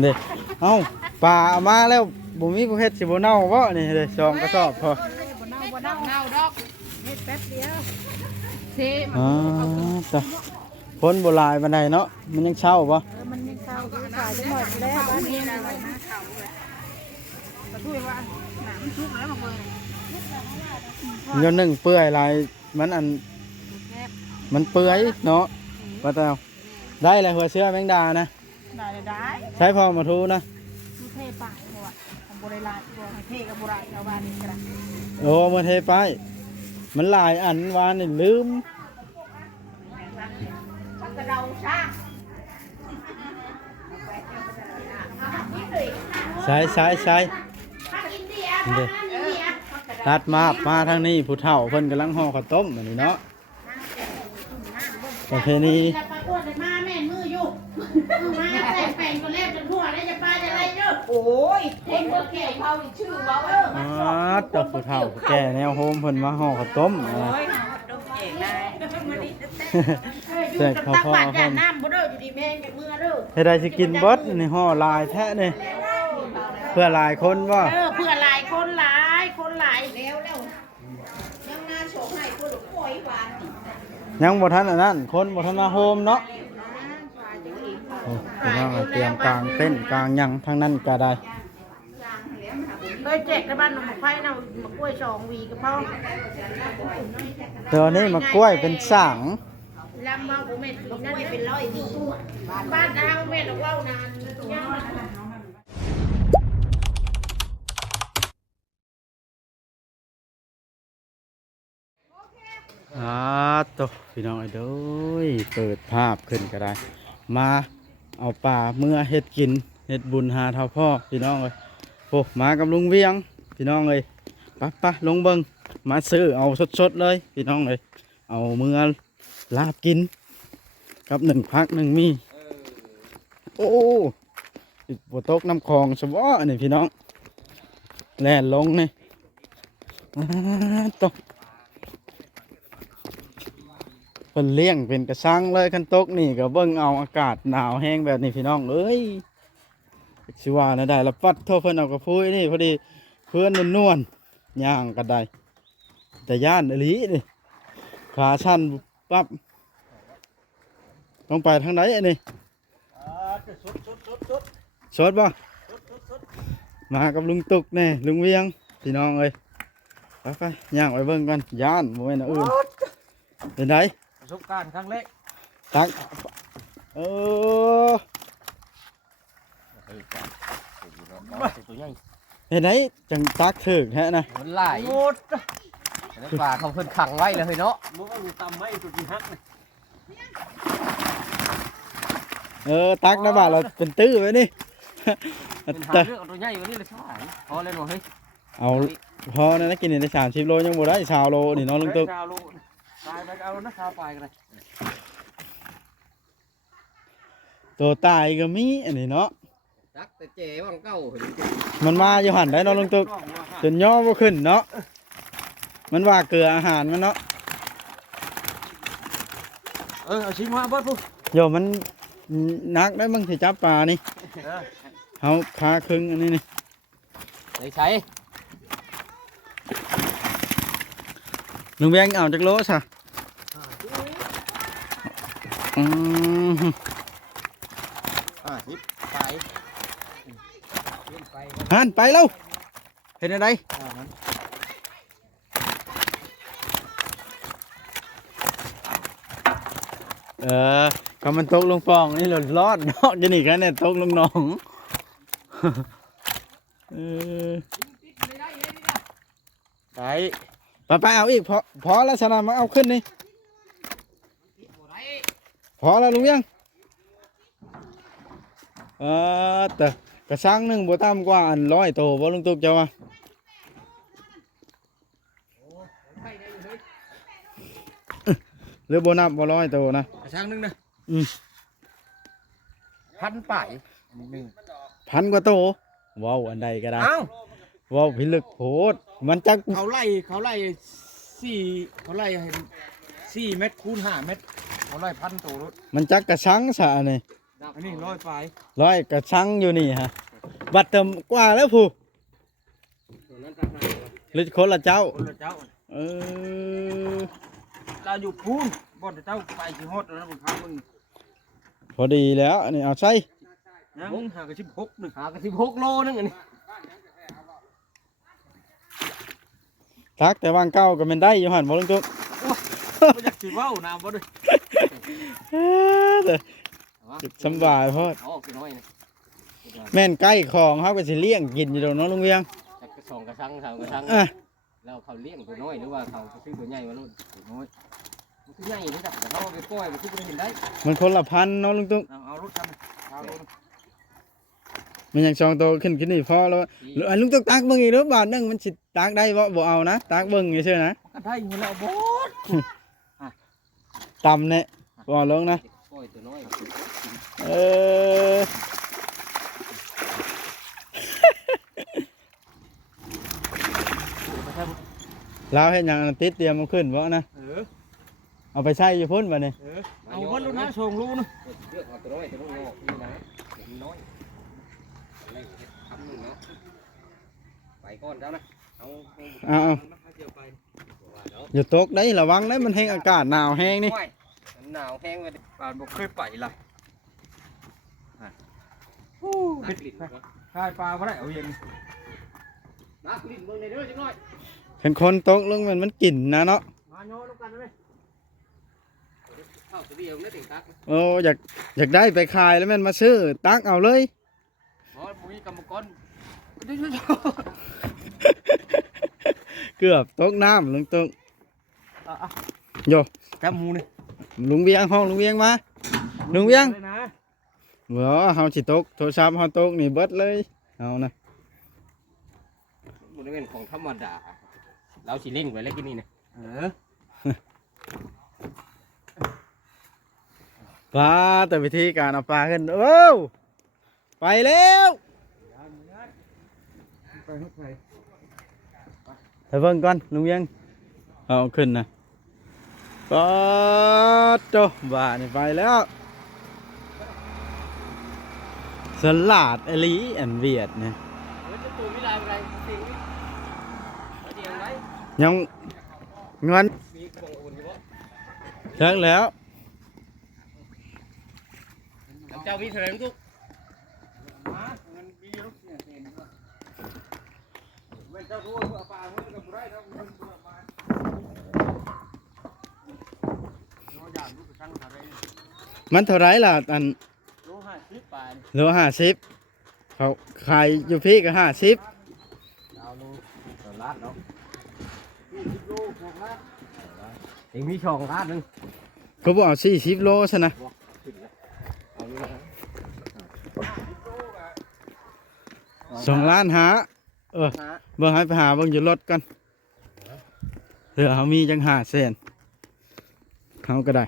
เด้เอ้าป่าเอามาแล้วบ่มีผู้เฮ็ดสิบ่เน่าบ่นี่เด้ซองกระสอบพอ บ่เน่าดอกเฮ็ดแป๊บเดียวเท อ๋อจ้ะคนบ่หลายปานใดเนาะมันยังเช่าบ่ มันยังเข้าอยู่ขายจะหมดแล้วบ้านนี้นะกระตุ้ยว่าหนามันชุกแล้วมาเบิ่ง เดี๋ยวหนึงเปื่อยหลายมันอันมันเปื่อยเนาะว่าแต่เอาได้เลยหัวเชื้อแมงดานะ ได้ ใช้พอมาทูนะ ดูเทปากหัวของบริลาตัวเทกับบุไรชาวบ้านนี่กระ โอ้มาเทไปมันหลายอันวานนี่ลืม กระเดาช่าง ใช้เด้ตัดมาทางนี้ผู้เฒ่าเพิ่นกำลังห่อข้าวต้มอันนี้เนาะประเพณี จะไปอ้วนเลยมาแม่มืออยู่มาแต่งแป่งก็เล็บจนทั่วแล้วจะป้าจะอะไรเยอะโอ้ยเด็กคนแก่เขาชื่อว่าตัวผู้เฒ่าผู้แก่แนวโฮมเพิ่นมาห่อข้าวต้มอะไร เด็กเขาพ่อเขาน้ำบ่เด้ออยู่ดีแม่งเมื่อเด้อ เฮ็ดได้สิกินเบิดนี่ห่อลายแท้นี่เพื่อหลายคนบ่ เพื่อหลายคนหลายแล้วยังงานโฉมให้คนป่วยหวาน ยังบ่ทันอันนั้นคนบ่ทันมาโฮมเนาะโอ้พี่น้องเตรียมกลางเต้นกลางหยังทั้งนั้นก็ได้ เคยแจกในบ้านหนองไฟน่ะมากล้วย2 หวีกับพ่อ เดี๋ยวนี้มากล้วยเป็นสัง ลำว่าผมเม็ดนั่นนี่เป็น100 หวีบ้านดาวแม่นว่านานยังตัวพี่น้องเด้ยเปิดภาพขึ้นก็ได้ มาเอาป่าเมื่อเฮ็ดกินเฮ็ดบุญหาเท่าพ่อพี่น้องเลยโอ้มากับลุงเวียงพี่น้องเลยปะลงเบิงมาซื้อเอาสดๆเลยพี่น้องเลยเอาเมื่อลาบกินกับ1 พัก 1 มีโอ้อีกบัวตกน้ำคลองสวะนี่พี่น้องแล่นลงนี่ตกเป็นเลี้ยงเป็นกระชังเลยคันตกนี่ก็เบิ่งเอาอากาศหนาวแห้งแบบนี้พี่น้องเอ้ยชิว่านะได้ละปัดโทษเพิ่นเอากระพุ้ยนี่พอดีเพื่อนนวลๆย่างก็ได้แต่ย่านอหลีนี่ขาชันปั๊บต้องไปทางไหนอันนี้สดบ่มากับลุงตุกแน่ลุงเวียงพี่น้องเอ้ยไปย่างไปเบิ่งกันย่านบ่แม่นอันอื่นเป็นไงประสบการณ์ครั้งแรกตักเออเห็นไหมจังตักถึกแท้นะ มันไหลหมดแล้วปลาเขาเพิ่นขังไว้เลยเนาะมันตำไม่สุดที่ฮักเลยตักนะบ่าเราเป็นตื้อไว้นี่ เป็นหาเรื่องเอาตัวใหญ่กว่านี้เลยใช่พอเลยหนูเฮ้ยเอาพอนะกินได้30 โลยังบ่ได้20 โลนี่น้องลุงตึก ชาวโลตายไปเอานะชาวไปกันเลย ตัวตายก็มีอันนี้เนาะ ตักแต่เจ๋วังเก้า มันมาอยู่หันได้น้องลุงตึกจนย่อบ่ขึ้นเนาะมันว่าเกลืออาหารมันเนาะเอาชิมมาบ่ปุ๊บ เดี๋ยวมันนักได้บางสิจับปลานี่เอาขาครึ่งอันนี้นี่ ได้ใช้ ลุงแบงเอาจากโลซะหันไปแล้วเห็นอะไรก็มันตกลงฟองนี่หล่นรอดเนาะจะหนีกันเนี่ยตกลงหนองไปเอาอีกพอแล้วชนะมาเอาขึ้นนี่พอแล้วลุงยังแต่กระชังหนึ่งบัวต่ำกว่าอัน100 โตบ่ลุงตุ๊กเจ้ามาหรือบัวนับบ่100 โตนะกระชังนึงนะ1,000 ป่าย1,000 กว่าโตว้าวอันใดก็ได้ว้าวพิลึกโหดมันจักเขาไล่เขาไล่ให้4 เมตรคูณ5 เมตรเขาไล่1,000 โตรถมันจักกระชังซะนี่ อันนี้ร้อยไป ร้อยกระชังอยู่นี่ฮะบัตรเติมกว่าแล้วผู้ ตัวนั้นตั้งให้ หรือคนละเจ้า คนละเจ้า เออ เราอยู่พูนบ่เจ้าไปสิฮอดแล้วผมพามึง พอดีแล้วอันนี้เอาใส่ ยังหากระ16นึงหากระ16โลนึงอันนี้ ทักแต่วางเก้าก็แม่นได้อยู่หั่นบ่ลุงตุ๊ก บ่อยากสิเว้าน้ำบ่ด้วย เด้อสำบายพอด เอาออกน้อยนะ แม่นใกล้ของเฮาก็สิเลี้ยงกินอยู่ดอกเนาะลุงเวียง จักกระสองกระชังสามกระชัง อ่ะ แล้วเขาเลี้ยงตัวน้อยหรือว่าเขาซื้อตัวใหญ่มาลูกตัวน้อยมันคือใหญ่นี่จ้ะแต่เขาเอาไปปล่อยมันคือบ่ได้เห็นได้ มันคนละพันเนาะลุงตุ๊ก เอารถกันเอารถ มันยังช่องโตขึ้นนี่พอแล้วหรืออันลุงตุ๊กตักเบิ่งอีกเด้อบาทนึงมันสิตักได้บ่เอานะตักเบิ่งซื่อๆนะ ก็ได้อยู่แล้วบด ต่ำเนี่ยบ่ลงนะ ปล่อยตัวน้อย เออ ลาวเฮ็ดหยังอันติดเตรียมมันขึ้นบ่นะเอาไปใช้อยู่พุ่นบัดนี้ เอาวันลูกนะชงลูกนะเลือกเอาตัวน้อยตัวน้อยนี่นะน้อยอะไรทำหนึ่งเนาะไปก่อนเจ้านะเอา เอาอยู่ตกได้ระวังได้มันแห้งอากาศหนาวแห้งนี่ หนาวแห้งเลยป่านบอกเคยไปล่ะนักลิ้นคายปลาไม่ได้เอาเย็นนักลิ้นเมืองในเด้อจังหน่อย เป็นคนตกลงมันกลิ่นนะเนาะ มาโยนกันเลยเข้าตัวเดียวไม่ถึงตัก โอ้อยากได้ไปขายแล้วแม่นมาซื้อตักเอาเลย เพราะมุ้ยกรรมกร เกือบตกน้ำลุงตุ๊กโย แกมูนี่ ลุงเวียงห้องลุงเวียงมาลุงเวียงเดี๋ยวเฮาสิตกโทรศัพท์เฮาตกนี่เบิดเลยเอานะ มันเป็นของธรรมดาเราสิเล่นไว้แล้วกินนี่นะ ปลาแต่วิธีการเอาปลาขึ้นโอ้ไปแล้วไปเบิ่งก่อนลุงเวียงเอาขึ้นนะปลาโตบ้านี่ไปแล้วสลัดอลีแอนเวียดเนี่ยยังเงินเชิงแล้ว เจ้ามีเท่าไหร่ทุกมันเท่าไรล่ะอัน โล50บาท โล50เขาขายอยู่พี่ก็50 เอาลูกตัวลาดเนาะ20โล2ลาดเองมีช่องลาดนึง เขาบอกเอา40โลซะนะ เอาลูกนะ 2 ล้านหาเบิ่งให้ไปหาเบิ่งอยู่รถกันเผื่อเขามีจัง5 แสนเขาก็ได้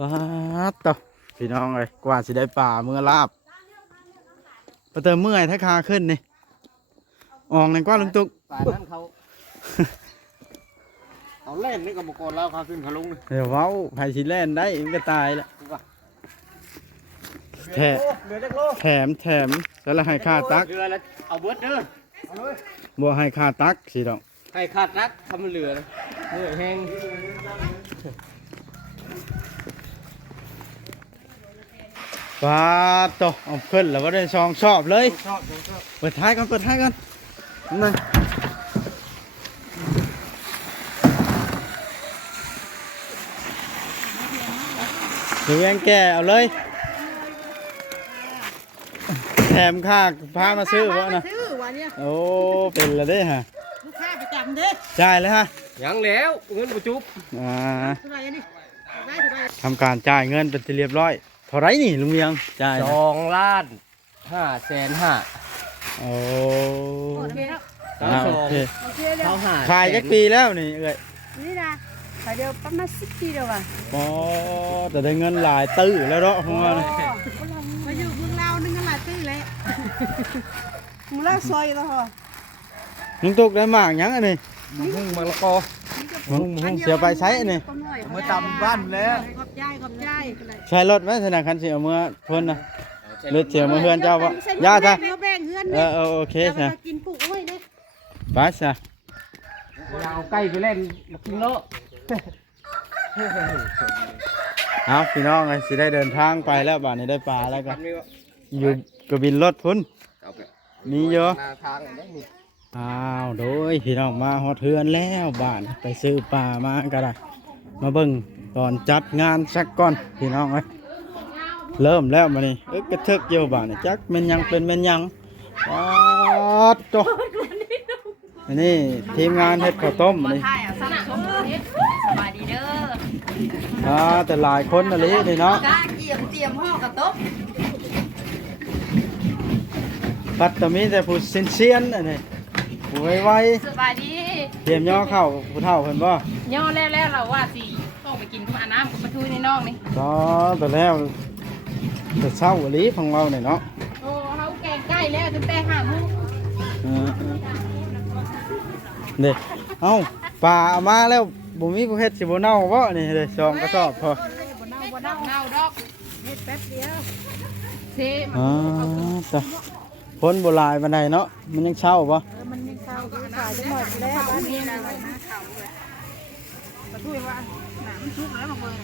ว้าตอพี่น้องเลยกว่าสิได้ป่าเมื่อลาบไปเติมเมื่อยถ้าคาขึ้นนี่อองนั่นกว่าลุงตุ๊ก ป่านนั้นเขาเอาเล่นนี่กับบุกโกนแล้วเขาขึ้นเขาลงเลย เดี๋ยวเว้าไผ่สิแล่นได้มันก็ตายแล้วแถ เหลือจักโล แถมแล้วให้ค่าตัก เหลือแล้วเอาเบิร์ดเด้อเอาเลย บ่ให้ค่าตักสิดอก ให้ขาดรักทำมันเหลือเลยเหลือแห้ง ว้าตอเอาขึ้นแล้วว่าได้ช่องชอบเลย ชอบ เปิดท้ายก่อนเปิดท้ายก่อนนั่นเดี๋ยวยังแก่เอาเลยแถมค่าพามาซื้อวะนะ ซื้อวันเนี้ย โอ้เป็นแล้วเด้ฮะ ลูกค้าประจำเด้ จ่ายเลยฮะ ยังแล้วเงินประจุบ เท่าไหร่นี่ได้เท่าไหร่ ทำการจ่ายเงินเป็นที่เรียบร้อยเท่าไรนี่ลุงเวียงจ่ายนะ 2,500,000 โอ้ โอเคแล้ว โอเค โอเคแล้ว เขาหา ขายจักปีแล้วนี่เอ้ย นี่นะขายเดียวประมาณ10 ปีเดียวอ่ะ อ๋อแต่ได้เงินหลายตื้อแล้วเนาะผมว่านะ มาอยู่เมืองลาวนึงกันหลายปีเลยมึงเลิกซอยแล้วเหรอ ลุงตุกได้หมากหยังอันนี้ มะละกอ มึงเสียไปใช้อันนี้ มาตำบ้านแล้ว ก็ ใจขอบใจ ใช้รถไหมธนาคารสิเอามื่อเพิ่นนะรถเสียมาเฮือนเจ้าบ่ย่าจ้ะ เนื้อแบ่งเฮือน โอเค จะ จ้ะ กินปุกอ้อยเด้ ไปจ้ะ เอาใกล้ไปเล่นกินโล เอาพี่น้องไงสิได้เดินทางไปแล้วบ้านนี้ได้ปลาแล้วก็ ทำนี่วะ อยู่กระบินรถพุ่น เอาไป มีเยอะ หน้าทางอันนี้นี่ อ้าวโดยพี่น้องมาฮอดเทือนแล้วบ้านไปซื้อปลามาก็ได้มาเบิ่งตอนจัดงานสักก่อนพี่น้องเอ้ยเริ่มแล้วมานี่กระเทึกเกี่ยวบ้านนี่จักแม่นยังเป็นแม่นยังป๊าดโตอันนี้ทีมงานเฮ็ดข้าวต้มนี่ ใช่อ่ะสนับสนุนสบายดีเด้อ แต่หลายคนน่ะลินี่เนาะ กะเตรียมห่อกระต๊บ ปัตตมีแต่ผู้เซียนๆอันนี้ผู้ไว สบายดี ๆเตรียมย่อเข้าผู้เฒ่าเพิ่นบ่ ย่อแล้วเราว่าสิต้องไปกินทุกอันน้ำกับปลาทูในน่องนี่ ต่อแต่แล้วแต่เช้าอีหลีของเราเนี่ยเนาะ โอ้เขาแกงใกล้แล้วตั้งแต่5 โมง เออเด้เอ้าป่าเอามาแล้วบ่มีผู้เฮ็ดสิบ่เน่าบ่นี่เด้สองกระสอบพอ บ่เน่าดอกเฮ็ดแป๊บเดียวเท อ๋อจ้ะคนบ่หลายปานใดเนาะมันยังเช้าบ่ มันยังเข้าอยู่ขายจังหวัดแล้วบ้านนี้นะวันนะเข้าเลยปลาทูว่าหนามันชุกแล้วมาเบิ่ง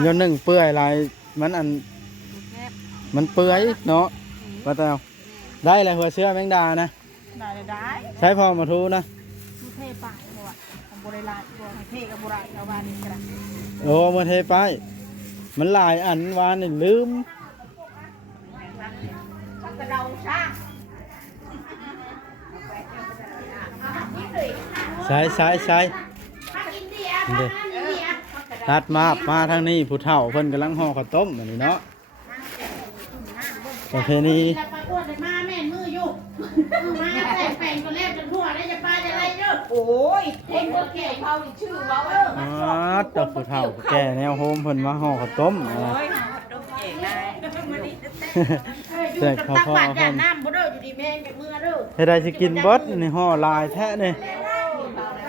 เงินหนึงเปื่อยหลายมันอันมันเปื่อยเนาะว่าแต่เอาได้เลยหัวเชื้อแมงดานะ ได้ ใช้พอมาทูนะ ทุเทปากบ่ว่าของโบราณบ่ให้เทกับโบราณชาวบ้านนี่กระ โอ้มาเทไปมันหลายอันวานนี่ลืม กระเดาซ่า ใช้เด้ตัดมาทางนี้ผู้เฒ่าเพิ่นกำลังห่อข้าวต้มอันนี้เนาะประเพณี จะไปอ้วนจะมาแม่มืออยู่มาแต่แปลงก็แลบจนทั่วแล้วจะปลาจะอะไรเด้อโอ้ยคนบ่แก่เขาชื่อว่าตบผู้เฒ่าแก่แนวโฮมเพิ่นมาห่อข้าวต้มแจกข้าวพ่อเพิ่น น้ำบ่เด้ออยู่ดีแม่งอย่ามือเด้อ เฮ็ดได้สิกินเบิดนี่ห่อหลายแท้นี่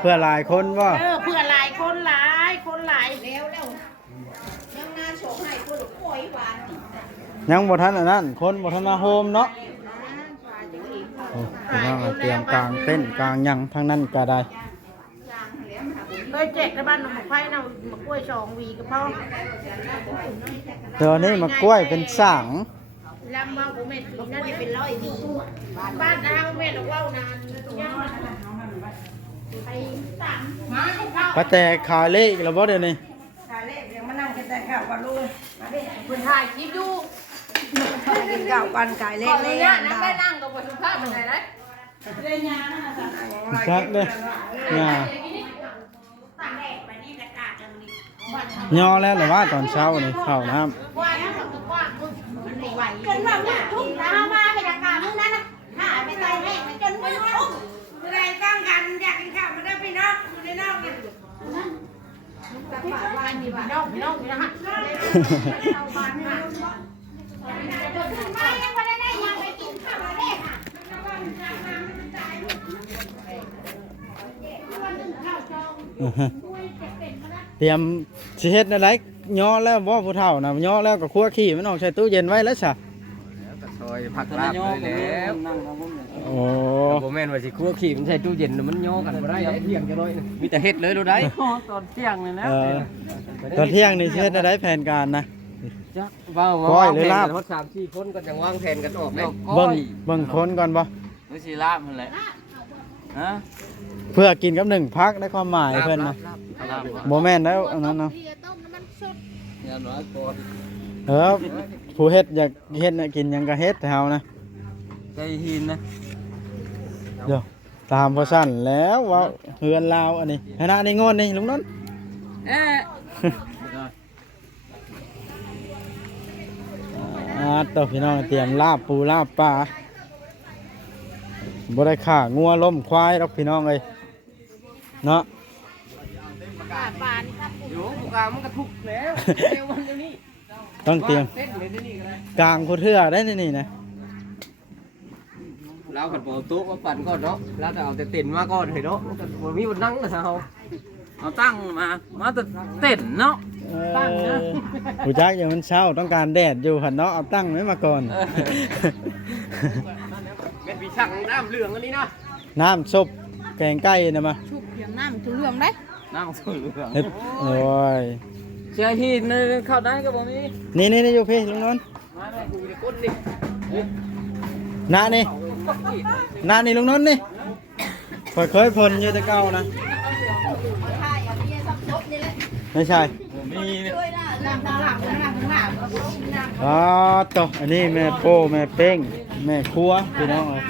เพื่อหลายคนบ่ เพื่อหลายคนหลแล้วยังงานโชว์ให้คนโอยหวาน ยังบ่ทันอันนั้นคนบ่ทันมาโฮมเนาะโอ้พี่น้องเตรียมกลางเต้นกลางหยังทางนั้นก็ได้ เคยแจกในบ้านหนองไผ่นะมะกล้วย2 หวีกับพ่อ เดี๋ยวนี้มากล้วยเป็นสัง ลำมาบ่แม่นปีนั่นเป็น100 หวีบ้านดาวแม่นว่านานยังไปสั่งมาเข้า ป้าแตกขายเลขแล้วบ่เดี๋ยวนี้ ขายเลขยังมานั่งกันแต่ข้าวกันลูกมาเด้เพิ่นถ่ายคลิปอยู่กินข้าวกันขายเลขเลยนะไปนั่งกับบ่สุภาพเป็นไงได้เรียนยานะจ๊ะ ชักเด้อย่าย่อแล้วหรือว่าตอนเช้านี่เข้าน้ำ ว่าแล้วก็ว่ามึงไม่ไหวจนว่ามึงทุกตามาให้ราคามึงนั้นน่ะหาไปใส่ให้จนมึงทุกแรงตั้งกันอยากกินข้าวมาได้พี่น้องอยู่ในนอกกันแต่ว่าวันนี้พี่น้องนะฮะเข้าบ้านมาไม่ยังไม่ได้ยังไปกินข้าวมาได้ค่ะเตรียมสิเฮ็ดอะไรย่อแล้วบ่ผู้เฒ่านะย่อแล้วก็คั่วขี้มันออกใส่ตู้เย็นไว้แล้วซะ กระซอยผักลาบเลยแล้ว โอ้ บ่แม่นว่าสิคั่วขี้มันใส่ตู้เย็นมันย่อกันบ่ได้เที่ยงจะน้อยมีแต่เฮ็ดเลยดูได้ตอนเที่ยงเลยนะ ตอนเที่ยงนี่สิเฮ็ดอะไรแผนการนะ จักว้าว ก้อยหรือลาบ ฮอด3-4คนก็จังวางแผนกันออกเลย เบิ่งคนก่อนบ่ ไม่ใช่ลาบมันแหละฮะ เพื่อกินกับหนึ่งพักได้ความหมายเพิ่นนะ ลาบ บ่แม่นแล้วอันนั้นเนาะ ยาน้อยก่อน ผู้เฮ็ดอยากเฮ็ดน่ะกินหยังก็เฮ็ดเฮานะ ใจหินนะ เดี๋ยวตามพอสั้นแล้วว่าเฮือนลาวอันนี้คณะนี้งอนนี่ลุงนนท์ ต่อพี่น้องเตรียมลาบปูลาบปลาบ่ได้ข่างัวล้มควายหรอกพี่น้องเอ้ยเนาะ อยู่ผู้กลางมันก็ทุกแล้วเร็ววันนี้ ต้องเตรียม เต้นเลยนี่ก็ได้ กลางผู้เทื่อได้นี่นะ เราขันโปโต๊ะมาปั่นก่อนเนาะแล้วจะเอาแต่เต้นมาก่อนเห็นเนาะมันมีบนนั่งนะเฮา เอาตั้งมาแต่เต้นเนาะ ตั้งนะ ผู้จักอย่างมันเช้าต้องการแดดอยู่หันเนาะเอาตั้งไว้มาก่อน เป็นปีช่างน้ำเหลืองอันนี้นะ น้ำซุปแกงไก่นะมา ชุบเพียงน้ำจุเรื่องได้ นั่งสูเหลือง เฮ็ดโอ้ย เชียร์หินเข้าได้ก็บ่มี นี่อยู่พี่ลุงนนท์ มาได้ดูในก้นนี่ น้านี่น้านี่ลุงนนท์นี่ข่อยเคยพลอยู่แต่เก่านะ ใช่อันนี้ซับซบนี่แหละ ไม่ใช่ บ่มี ช่วยน้ำข้างหลังน้ำข้างหลังแล้วก็น้ำ อ๋อตอันนี้แม่โป้แม่เป้งแม่ครัวพี่น้องเอ้ย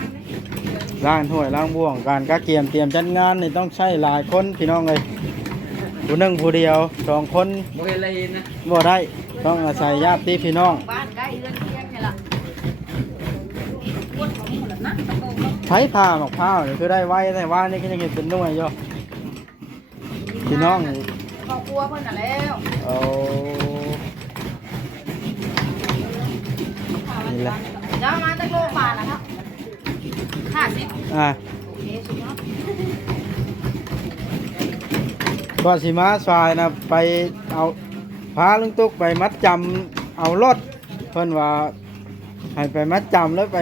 ล้างถ้วยล้างบ่วงการกะเกียมเตรียมจัดงานนี่ต้องใช้หลายคนพี่น้องเอ้ยผู้หนึ่งผู้เดียวสองคน บ่เห็นอะไรนะ บ่ได้ต้องอาศัยญาติพี่น้อง บ้านใกล้เรือนเคียงนี่ล่ะคนของหมดนะ ใช้ผ้าหมอกผ้าวนี่คือได้ไว้แต่ว่านี่ก็ยังเห็นเป็นหน่วยอยู่พี่น้อง ครอบครัวเพิ่นน่ะแล้ว เอานี่แหละ เดี๋ยวมาตะโลปลาล่ะครับ50 อ่ะ โอเคสุดเนาะ ก่อนสิมาสายนะไปเอาพาลุงตุ๊กไปมัดจำเอารถเพิ่นว่าให้ไปมัดจำแล้วไป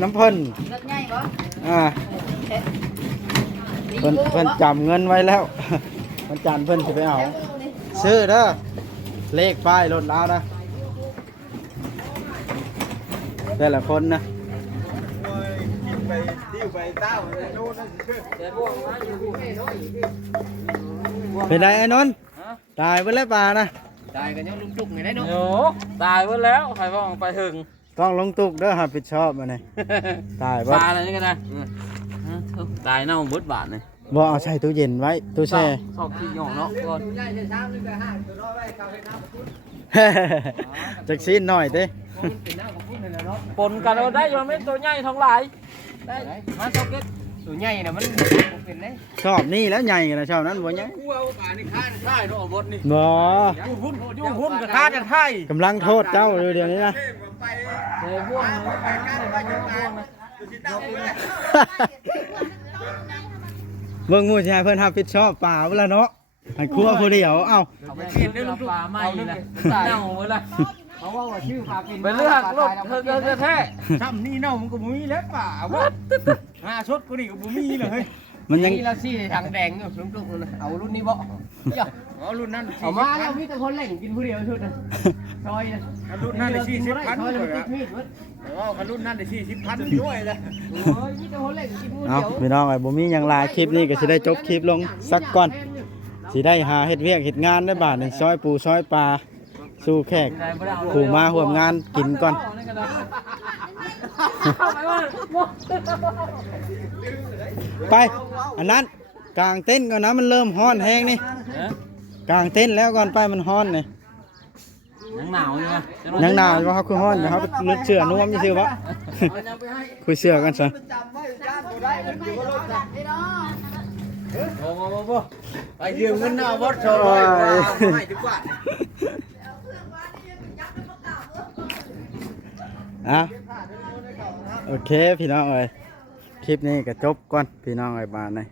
น้ำเพิ่น รถใหญ่บ่ อ่าเพิ่นจำเงินไว้แล้ว มันจันเพิ่นสิไปเอาซื้อเด้อเลขป้ายรถแล้วนะแต่ละคนนะ เดี๋ยวบ่วงมาอยู่บ่ให้น้อย เป็นไงไอ้นนท์ตายไปแล้วป่านะ ตายกันยังลุงจุกไงได้เนาะ โยตายไปแล้วใครว่าไปถึง ต้องลงตุกเด้อรับผิดชอบมาเนี่ยตาย ป บ่ ลาอะไรนี่กันนะตายเน่าเบิดบาทเลย บ่เอาใส่ตู้เย็นไว้ตู้แช่ ชอบขี้หยองเนาะก่อน ใหญ่ใช่ช้างนี่ก็ห้าตัวน้อยไว้เขาให้น้ำพุทธ จักซีนหน่อยเด้ มันเป็นน้ำพุทธเลยเนาะ ปนกันเอาได้ยังไม่ตัวใหญ่ท้องหลายได้มาชอบเก็ต ตัวใหญ่น่ะมันเป็นได้ ชอบนี่แล้วใหญ่กันนะชอบนั้นบ่ใหญ่ กูเอาป่านี่ฆ่าได้เนาะบดนี่ บ่ ยุ่งพุ่นกับฆ่าจะไทย กำลังโทษเจ้าอยู่เดี๋ยวนี้นะ เดี๋ยวบ่วงนะบ่วงนะ เบิ่งหมู่ชายเพิ่นรับผิดชอบป่าเวลาเนาะให้ครัวผู้เดียวเอ้า เอาไปกินด้วยลูกปลาไม่นะเน่าหมดละ เขาว่าว่าชื่อปลาเป็น ไปเลือกลูกเธอแท้ ซ้ำนี่เน่ามันก็บ่มีแล้วป่าว่าห้าชุดกูนี่ก็บ่มีเลย มันยัง นี่ละซี่ทางแดงอยู่ลุงตุ๊กนะเอารุ่นนี้บ่เอารุ่นนั้นเอามาแล้วมีแต่คนเล่นกินผู้เดียวชุดนะซอยนะรุ่นนั้นได้40,000เลยอ่ะเอารุ่นนั้นได้40,000ด้วยเลยโอ้ยมีแต่คนเล่นกินผู้ เอา เดียว พี่น้องไอ้บ่มีหยังหลายคลิปนี้ก็สิได้จบคลิปลงสักก่อนสิได้หาเฮ็ดเวียกเฮ็ดงานได้บาดนี่ซอยปูซอยปลาสู้แขกผู้มาร่วมงานกินก่อน ไป อันนั้นกลางเต้นท์ก่อนนะมันเริ่มฮ้อนแห้งนี่กลางเต้นท์แล้วก่อนไปมันฮ้อนนี่ ยังหนาวอยู่นะ ยังหนาวอยู่ครับคือฮ้อนนะครับลึกเชื่อนุ่มยี่ซื่อวะ คุยเชื่อกันซะ ไปยืมเงินหน้าวัดโชว์ให้ดีกว่า อ่ะโอเคพี่น้องเอ้ยคลิปนี้ก็จบก่อนพี่น้องเอ้ยบานเลย